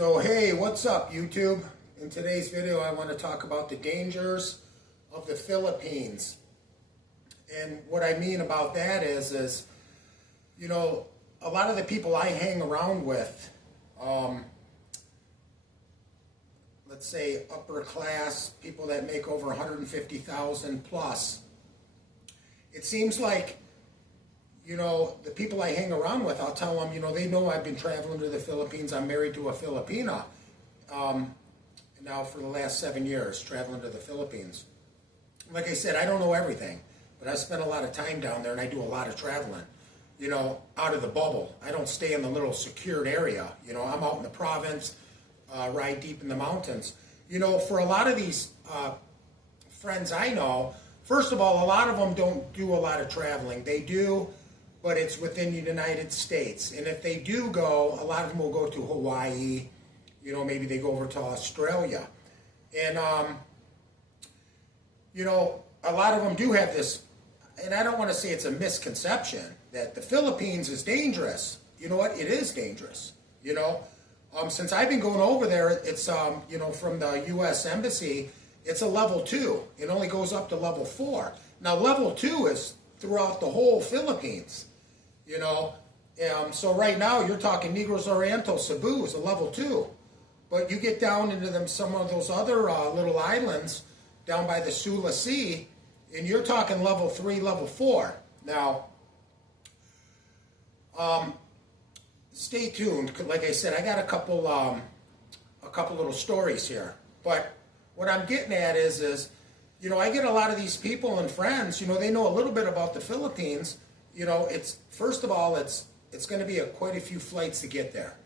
So hey, what's up YouTube? In today's video I want to talk about the dangers of the Philippines. And what I mean about that is you know, a lot of the people I hang around with, let's say upper class, people that make over 150,000 plus, it seems like, you know, the people I hang around with, I'll tell them, you know, they know I've been traveling to the Philippines. I'm married to a Filipina now for the last 7 years, traveling to the Philippines. Like I said, I don't know everything, but I spent a lot of time down there and I do a lot of traveling, you know, out of the bubble. I don't stay in the little secured area. You know, I'm out in the province, ride deep in the mountains. You know, for a lot of these friends I know, first of all, a lot of them don't do a lot of traveling. They do, but it's within the United States. And if they do go, a lot of them will go to Hawaii, you know, maybe they go over to Australia. And, you know, a lot of them do have this, and I don't want to say it's a misconception, that the Philippines is dangerous. You know what? It is dangerous. You know, since I've been going over there, it's, you know, from the U.S. Embassy, it's a level 2. It only goes up to level 4. Now, level 2 is throughout the whole Philippines. You know, so right now you're talking Negros Oriental, Cebu is a level 2. But you get down into some of those other little islands down by the Sula Sea, and you're talking level 3, level 4. Now, stay tuned. Like I said, I got a couple little stories here. But what I'm getting at is, you know, I get a lot of these people and friends, you know, they know a little bit about the Philippines. You know, it's, first of all, it's going to be quite a few flights to get there.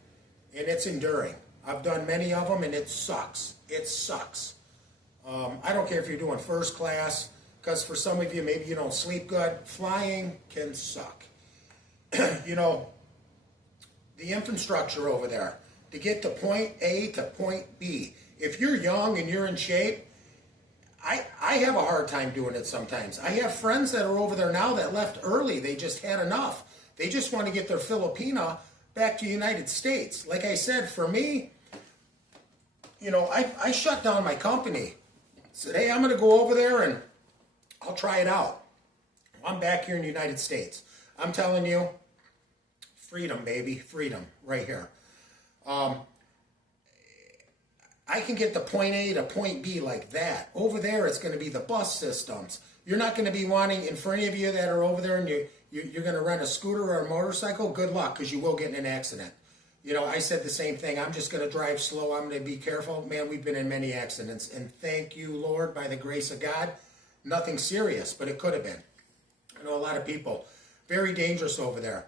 And it's enduring. I've done many of them, and it sucks. It sucks. I don't care if you're doing first class, because for some of you, maybe you don't sleep good. Flying can suck. You know, the infrastructure over there, to get to point A to point B. If you're young and you're in shape, I have a hard time doing it sometimes. I have friends that are over there now that left early. They just had enough. They just want to get their Filipina back to the United States. Like I said, for me, you know, I shut down my company. Said, hey, I'm going to go over there and I'll try it out. I'm back here in the United States. I'm telling you, freedom, baby, freedom, right here. I can get to point A to point B like that. Over there, it's going to be the bus systems. You're not going to be wanting, and for any of you that are over there and you're going to rent a scooter or a motorcycle, good luck, because you will get in an accident. You know, I said the same thing. I'm just going to drive slow. I'm going to be careful. Man, we've been in many accidents, and thank you, Lord, by the grace of God, nothing serious, but it could have been. I know a lot of people, very dangerous over there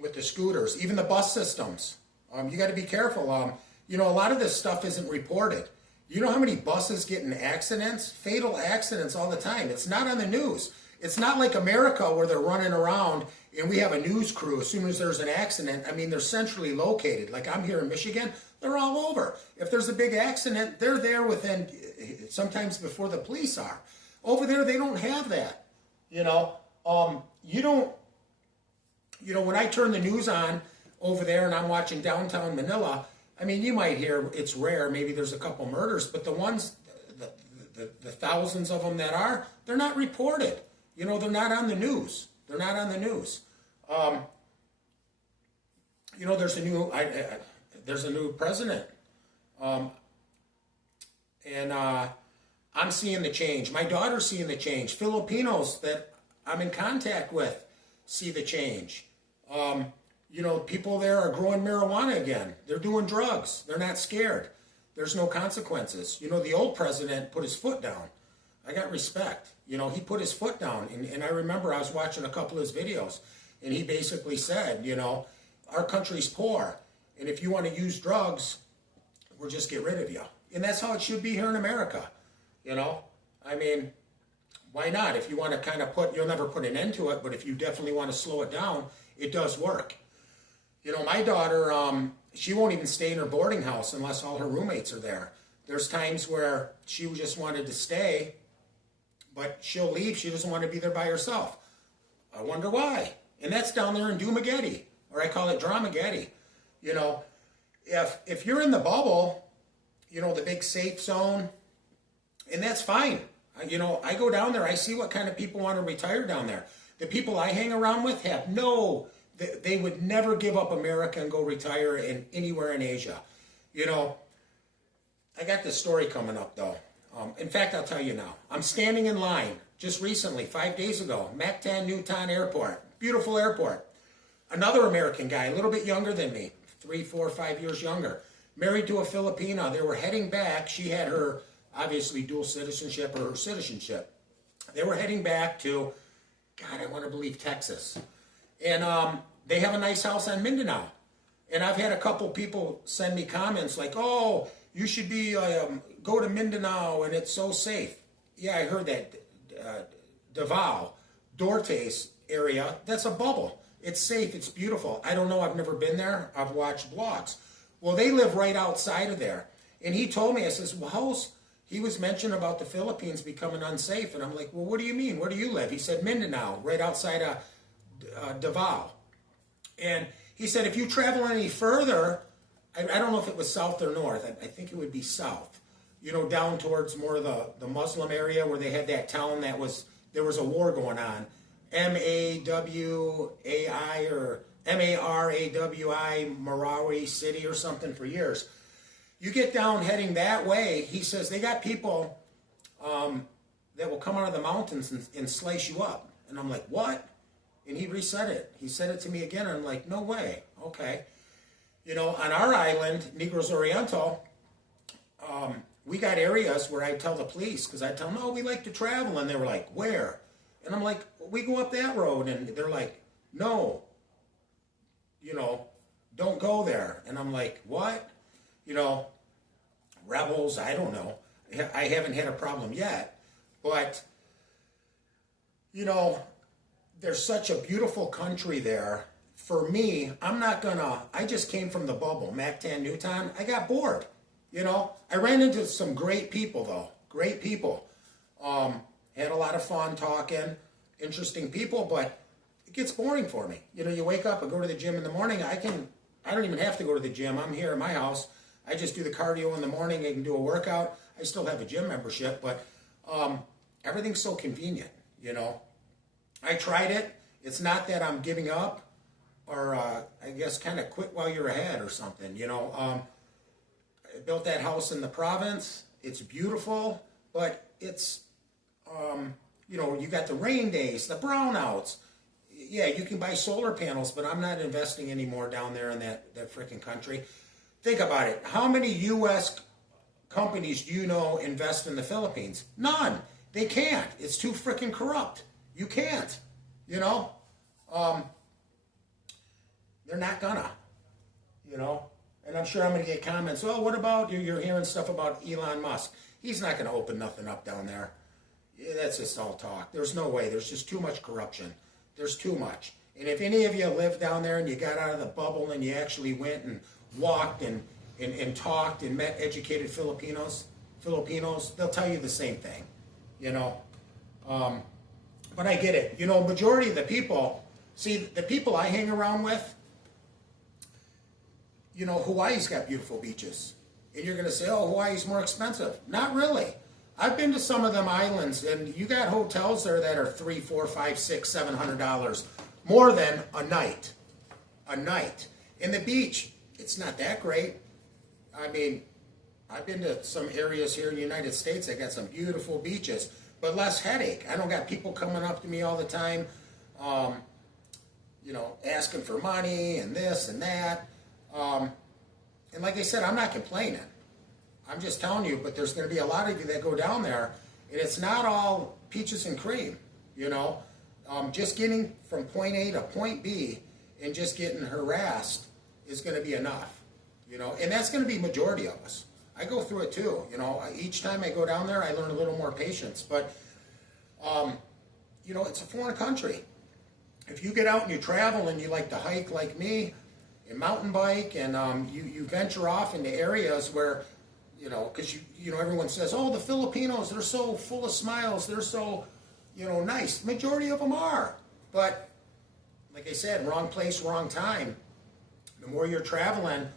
with the scooters, even the bus systems. You got to be careful. You know, a lot of this stuff isn't reported. You know how many buses get in accidents? Fatal accidents all the time. It's not on the news. It's not like America where they're running around and we have a news crew as soon as there's an accident. I mean, they're centrally located. Like I'm here in Michigan, they're all over. If there's a big accident, they're there within, sometimes before the police are. Over there, they don't have that. You know, you don't, you know, when I turn the news on over there and I'm watching downtown Manila, I mean, you might hear, it's rare, maybe there's a couple murders, but the ones, the thousands of them that are, they're not reported. You know, they're not on the news. They're not on the news. You know, there's a new president. And I'm seeing the change. My daughter's seeing the change. Filipinos that I'm in contact with see the change. You know, people there are growing marijuana again. They're doing drugs. They're not scared. There's no consequences. You know, the old president put his foot down. I got respect. You know, he put his foot down. And I remember I was watching a couple of his videos, and he basically said, you know, our country's poor, and if you want to use drugs, we'll just get rid of you. And that's how it should be here in America. You know, I mean, why not? If you want to kind of you'll never put an end to it, but if you definitely want to slow it down, it does work. You know, my daughter, she won't even stay in her boarding house unless all her roommates are there. There's times where she just wanted to stay, but she'll leave. She doesn't want to be there by herself. I wonder why. And that's down there in Dumageddon, or I call it Dramageddon. You know, if you're in the bubble, you know, the big safe zone, and that's fine. You know, I go down there, I see what kind of people want to retire down there. The people I hang around with have they would never give up America and go retire anywhere in Asia. You know, I got this story coming up though. In fact, I'll tell you now. I'm standing in line just recently, 5 days ago, Mactan Newtown Airport. Beautiful airport. Another American guy, a little bit younger than me, 3, 4, 5 years younger, married to a Filipina. They were heading back. She had her, obviously, dual citizenship or her citizenship. They were heading back to, God, I want to believe Texas. And they have a nice house on Mindanao. And I've had a couple people send me comments like, oh, you should be, go to Mindanao and it's so safe. Yeah, I heard that. Davao, Dortes area, that's a bubble. It's safe, it's beautiful. I don't know, I've never been there. I've watched blogs. Well, they live right outside of there. And he told me, I says, well, he was mentioning about the Philippines becoming unsafe. And I'm like, well, what do you mean? Where do you live? He said, Mindanao, right outside of Davao. And he said, if you travel any further, I don't know if it was south or north. I think it would be south. You know, down towards more of the Muslim area where they had that town there was a war going on. M-A-W-A-I or M-A-R-A-W-I, Marawi City or something for years. You get down heading that way, he says they got people that will come out of the mountains and slice you up. And I'm like, what? And he reset it. He said it to me again, and I'm like, no way. Okay. You know, on our island, Negros Oriental, we got areas where I tell the police, because I tell them, no, we like to travel. And they were like, where? And I'm like, we go up that road. And they're like, no, you know, don't go there. And I'm like, what? You know, rebels, I don't know. I haven't had a problem yet. But, you know, there's such a beautiful country there. For me, I just came from the bubble, Mactan Newtown. I got bored. You know, I ran into some great people, though. Great people. Had a lot of fun talking, interesting people, but it gets boring for me. You know, you wake up and go to the gym in the morning. I don't even have to go to the gym. I'm here in my house. I just do the cardio in the morning. I can do a workout. I still have a gym membership, but everything's so convenient, you know. I tried it. It's not that I'm giving up or I guess kind of quit while you're ahead or something, you know. I built that house in the province. It's beautiful, but it's, you know, you got the rain days, the brownouts. Yeah, you can buy solar panels, but I'm not investing anymore down there in that freaking country. Think about it. How many U.S. companies do you know invest in the Philippines? None. They can't. It's too freaking corrupt. You can't, you know. They're not gonna, you know. And I'm sure I'm going to get comments, well, what about, you're hearing stuff about Elon Musk. He's not going to open nothing up down there. Yeah, that's just all talk. There's no way. There's just too much corruption. There's too much. And if any of you live down there and you got out of the bubble and you actually went and walked and talked and met educated Filipinos, they'll tell you the same thing, you know. But I get it. You know, majority of the people, see, the people I hang around with, you know, Hawaii's got beautiful beaches. And you're going to say, oh, Hawaii's more expensive. Not really. I've been to some of them islands, and you got hotels there that are $300, $400, $500, $600, $700 more than a night. A night. In the beach, it's not that great. I mean, I've been to some areas here in the United States that got some beautiful beaches, but less headache. I don't got people coming up to me all the time, you know, asking for money and this and that. And like I said, I'm not complaining. I'm just telling you, but there's going to be a lot of you that go down there, and it's not all peaches and cream, you know. Just getting from point A to point B and just getting harassed is going to be enough, you know. And that's going to be majority of us. I go through it too, you know. Each time I go down there, I learn a little more patience. But, you know, it's a foreign country. If you get out and you travel and you like to hike like me, and mountain bike, and you venture off into areas where, you know, because you know, everyone says, oh, the Filipinos, they're so full of smiles, they're so, you know, nice. Majority of them are, but like I said, wrong place, wrong time. The more you're traveling,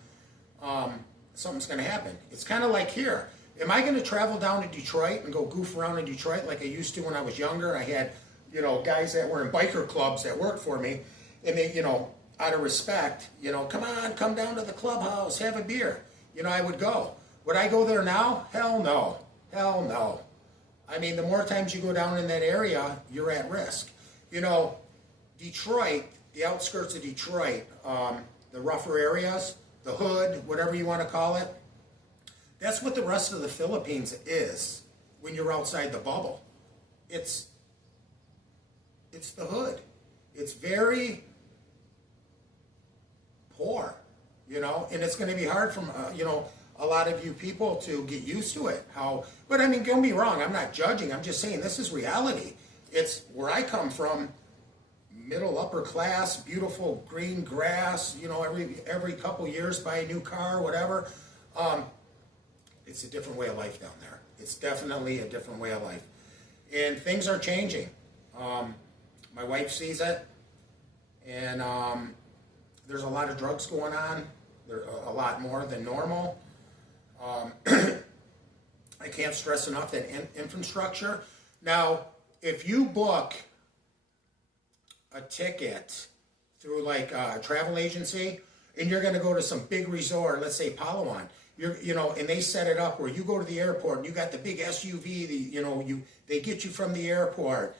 something's going to happen. It's kind of like here. Am I going to travel down to Detroit and go goof around in Detroit like I used to when I was younger? I had, guys that were in biker clubs that worked for me, and they, out of respect, come on, come down to the clubhouse, have a beer. I would go. Would I go there now? Hell no. Hell no. I mean, the more times you go down in that area, you're at risk. Detroit, the outskirts of Detroit, the rougher areas, the hood, whatever you want to call it, that's what the rest of the Philippines is when you're outside the bubble. It's the hood. It's very poor, and it's going to be hard for, a lot of you people to get used to it. But I mean, don't be wrong, I'm not judging, I'm just saying this is reality. It's where I come from, middle, upper class, beautiful green grass, every couple years buy a new car, whatever. It's a different way of life down there. It's definitely a different way of life. And things are changing. My wife sees it, and there's a lot of drugs going on. There a lot more than normal. I can't stress enough that infrastructure. Now, if you book a ticket through like a travel agency, and you're going to go to some big resort, let's say Palawan, and they set it up where you go to the airport and you got the big SUV, they get you from the airport,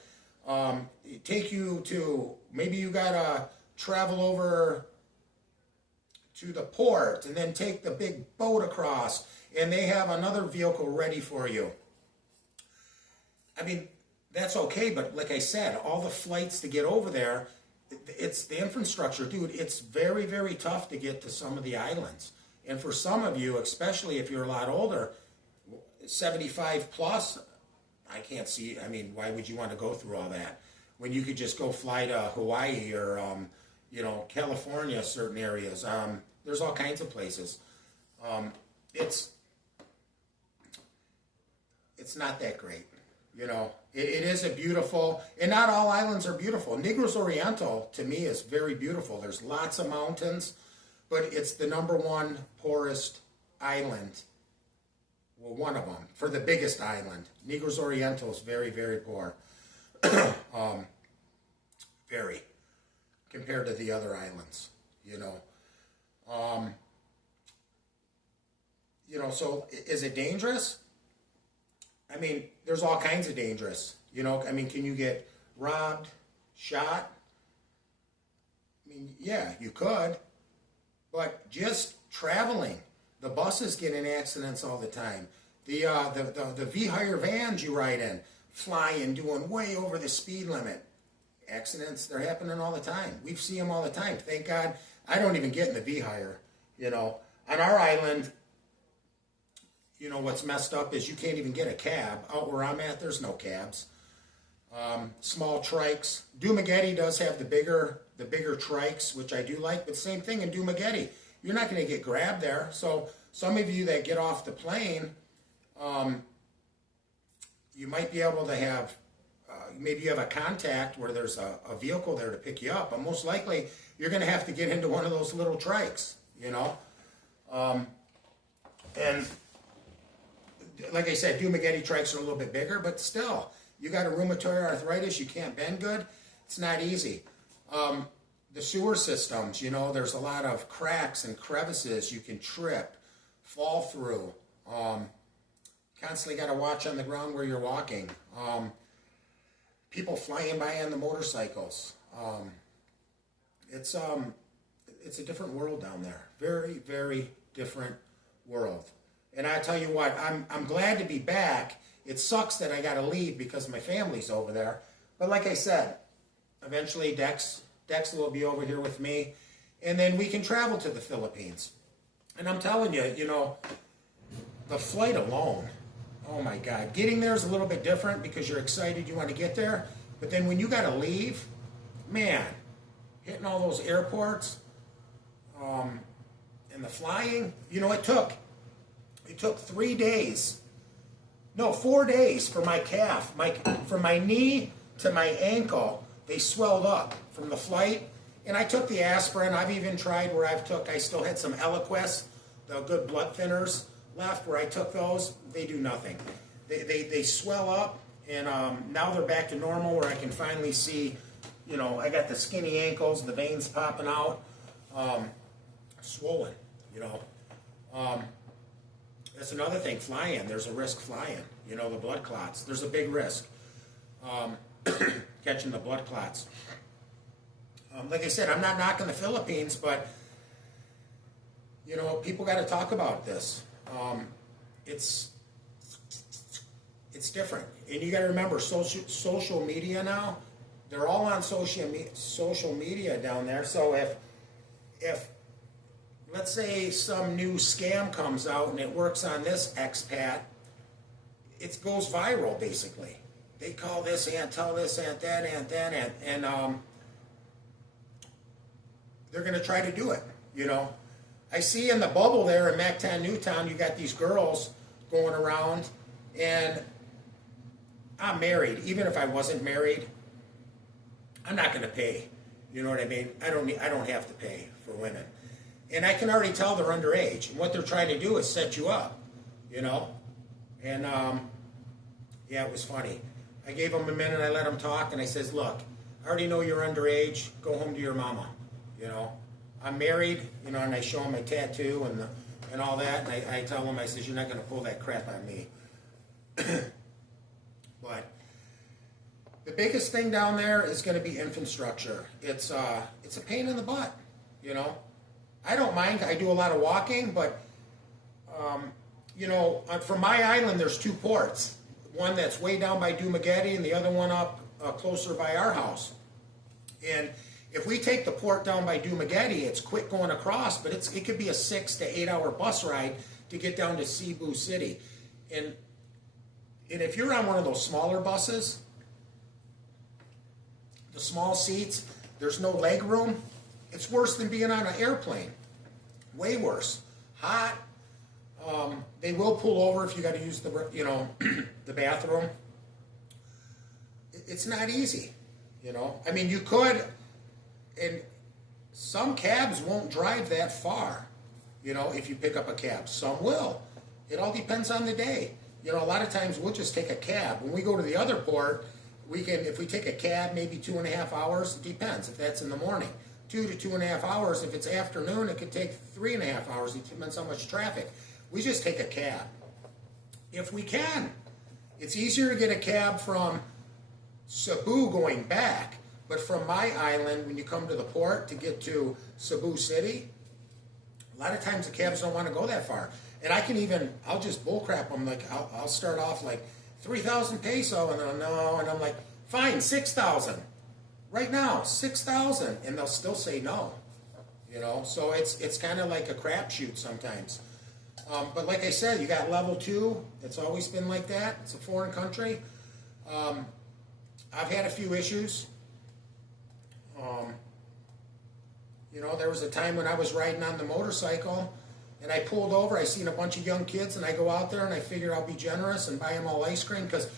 take you to, maybe you got to travel over to the port and then take the big boat across, and they have another vehicle ready for you. I mean, that's okay, but like I said, all the flights to get over there, it's the infrastructure, dude. It's very, very tough to get to some of the islands. And for some of you, especially if you're a lot older, 75 plus, I can't see, I mean, why would you want to go through all that when you could just go fly to Hawaii or, California, certain areas. There's all kinds of places. It's not that great. It is a beautiful, and not all islands are beautiful. Negros Oriental, to me, is very beautiful. There's lots of mountains, but it's the #1 poorest island. Well, one of them, for the biggest island. Negros Oriental is very, very poor. Very, compared to the other islands, so is it dangerous? I mean, there's all kinds of dangerous, I mean, can you get robbed, shot? I mean, yeah, you could, but just traveling, the buses get in accidents all the time. The V-hire vans you ride in, flying, doing way over the speed limit. Accidents, they're happening all the time. We see them all the time. Thank God I don't even get in the V-hire, On our island, what's messed up is you can't even get a cab. Out where I'm at, there's no cabs. Small trikes. Dumaguete does have the bigger trikes, which I do like, but same thing in Dumaguete. You're not going to get grabbed there. So some of you that get off the plane, you might be able to have, maybe you have a contact where there's a vehicle there to pick you up, but most likely you're going to have to get into one of those little trikes, and like I said, Dumaguete trikes are a little bit bigger, but still, you got a rheumatoid arthritis, you can't bend good, it's not easy. The sewer systems, there's a lot of cracks and crevices you can trip, fall through. Constantly got to watch on the ground where you're walking. People flying by on the motorcycles. It's a different world down there. Very, very different world. And I tell you what, I'm glad to be back. It sucks that I got to leave because my family's over there. But like I said, eventually Dex will be over here with me, and then we can travel to the Philippines. And I'm telling you, the flight alone, oh my God, getting there is a little bit different because you're excited, you want to get there. But then when you got to leave, man, hitting all those airports, and the flying, it took 3 days, no, 4 days for my calf, from my knee to my ankle, they swelled up from the flight. And I took the aspirin. I've even tried where I still had some Eliquis, the good blood thinners left where I took those, they do nothing. They swell up, and now they're back to normal where I can finally see, you know, I got the skinny ankles, the veins popping out, swollen, you know. That's another thing, flying. There's a risk flying, you know, the blood clots. There's a big risk catching the blood clots. Like I said, I'm not knocking the Philippines, but, you know, people got to talk about this. It's different. And you got to remember, social media now, they're all on social media down there. So if let's say some new scam comes out and it works on this expat, it goes viral basically. They call this aunt, tell this aunt, that aunt, that aunt, and they're going to try to do it, you know. I see in the bubble there in Mactan, Newtown, you got these girls going around, and I'm married. Even if I wasn't married, I'm not going to pay. You know what I mean? I don't have to pay for women. And I can already tell they're underage. And what they're trying to do is set you up, you know. And, yeah, it was funny. I gave them a minute, I let them talk, and I says, look, I already know you're underage. Go home to your mama, you know. I'm married, you know, and I show them my tattoo and all that, and I tell them, I says, you're not going to pull that crap on me. But the biggest thing down there is going to be infrastructure. It's a pain in the butt, you know. I don't mind. I do a lot of walking, but, you know, from my island, there's two ports. One that's way down by Dumageddon and the other one up closer by our house. And if we take the port down by Dumageddon, it's quick going across, but it could be a 6 to 8 hour bus ride to get down to Cebu City. And if you're on one of those smaller buses, the small seats, there's no leg room, it's worse than being on an airplane. Way worse. Hot. They will pull over if you got to use the, you know, the bathroom. It's not easy, you know. I mean, you could, and some cabs won't drive that far, you know, if you pick up a cab. Some will. It all depends on the day. You know, a lot of times we'll just take a cab. When we go to the other port, we can, if we take a cab, maybe 2.5 hours. It depends if that's in the morning. 2 to 2.5 hours. If it's afternoon, it could take 3.5 hours. It depends how much traffic. We just take a cab. If we can. It's easier to get a cab from Cebu going back, but from my island, when you come to the port to get to Cebu City, a lot of times the cabs don't want to go that far. And I can even, I'll just bullcrap them. Like, I'll start off like 3,000 peso, and they'll no, and I'm like, fine, 6,000. Right now, 6,000, and they'll still say no. You know, so it's kind of like a crapshoot sometimes. But like I said, you got level 2. It's always been like that. It's a foreign country. I've had a few issues. You know, there was a time when I was riding on the motorcycle, and I pulled over. I seen a bunch of young kids, and I go out there, and I figure I'll be generous and buy them all ice cream, because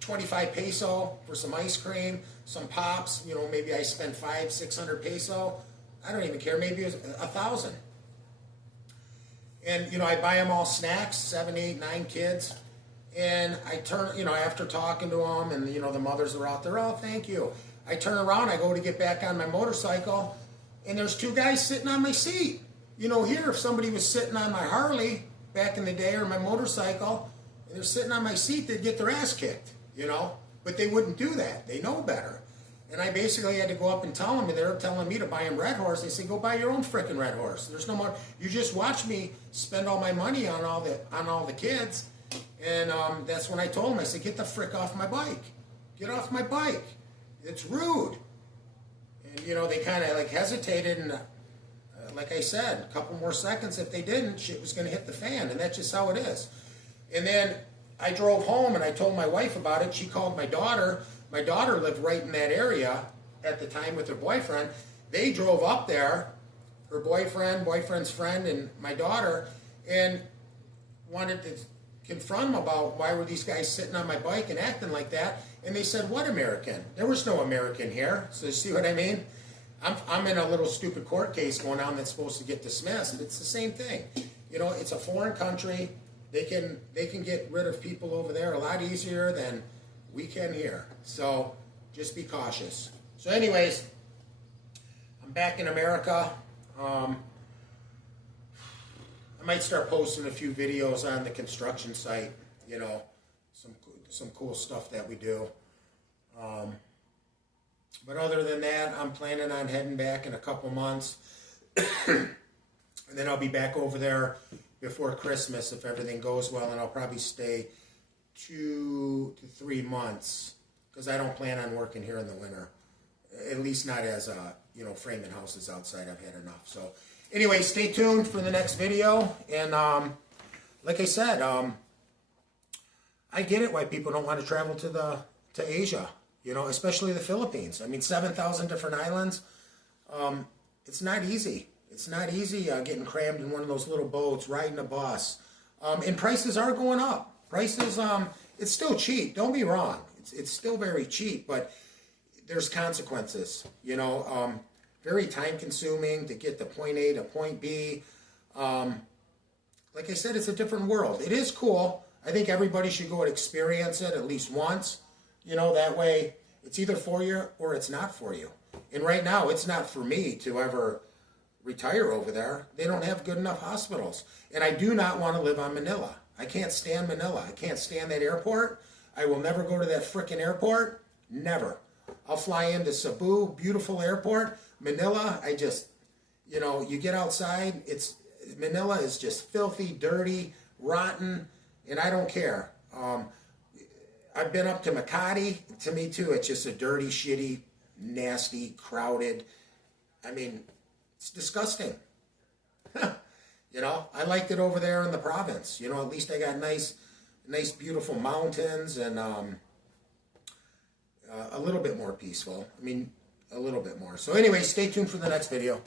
25 peso for some ice cream, some pops, you know, maybe I spent 500-600 peso. I don't even care. Maybe it was 1,000. And, you know, I buy them all snacks, 7, 8, 9 kids. And I turn, you know, after talking to them, and, you know, the mothers are out there, oh, thank you. I turn around, I go to get back on my motorcycle, and there's 2 guys sitting on my seat. You know, here, if somebody was sitting on my Harley back in the day, or my motorcycle, and they're sitting on my seat, they'd get their ass kicked, you know. But they wouldn't do that. They know better. And I basically had to go up and tell them, and they're telling me to buy them Red Horse. They say, go buy your own frickin' Red Horse. There's no more. You just watch me spend all my money on all the kids. And that's when I told them, I said, get the frick off my bike. Get off my bike. It's rude. And, you know, they kind of like hesitated, and like I said, a couple more seconds, if they didn't, shit was going to hit the fan, and that's just how it is. And then I drove home, and I told my wife about it. She called my daughter. My daughter lived right in that area at the time with her boyfriend. They drove up there, her boyfriend, boyfriend's friend, and my daughter, and wanted to confront them about why were these guys sitting on my bike and acting like that. And they said, what American? There was no American here. So you see what I mean? I'm in a little stupid court case going on that's supposed to get dismissed. It's the same thing. You know, it's a foreign country. They can get rid of people over there a lot easier than we can here. So just be cautious. So anyways, I'm back in America. I might start posting a few videos on the construction site, you know, some cool stuff that we do. But other than that, I'm planning on heading back in a couple months. And then I'll be back over there before Christmas if everything goes well, and I'll probably stay 2 to 3 months because I don't plan on working here in the winter. At least not as, you know, framing houses outside. I've had enough. So anyway, stay tuned for the next video. And like I said, I get it why people don't want to travel to Asia, you know, especially the Philippines. I mean, 7,000 different islands. It's not easy. It's not easy getting crammed in one of those little boats, riding a bus. And prices are going up. Prices, it's still cheap. Don't be wrong. It's still very cheap, but there's consequences, you know. Very time consuming to get to point A to point B. Like I said, it's a different world. It is cool. I think everybody should go and experience it at least once. You know, that way it's either for you or it's not for you. And right now, it's not for me to ever retire over there. They don't have good enough hospitals. And I do not want to live on Manila. I can't stand Manila. I can't stand that airport. I will never go to that frickin' airport. Never. I'll fly into Cebu, beautiful airport. Manila, I just, you know, you get outside, Manila is just filthy, dirty, rotten, and I don't care. I've been up to Makati. To me, too, it's just a dirty, shitty, nasty, crowded. I mean, it's disgusting. You know, I liked it over there in the province. You know, at least I got nice, beautiful mountains and a little bit more peaceful. I mean, a little bit more. So anyway, stay tuned for the next video.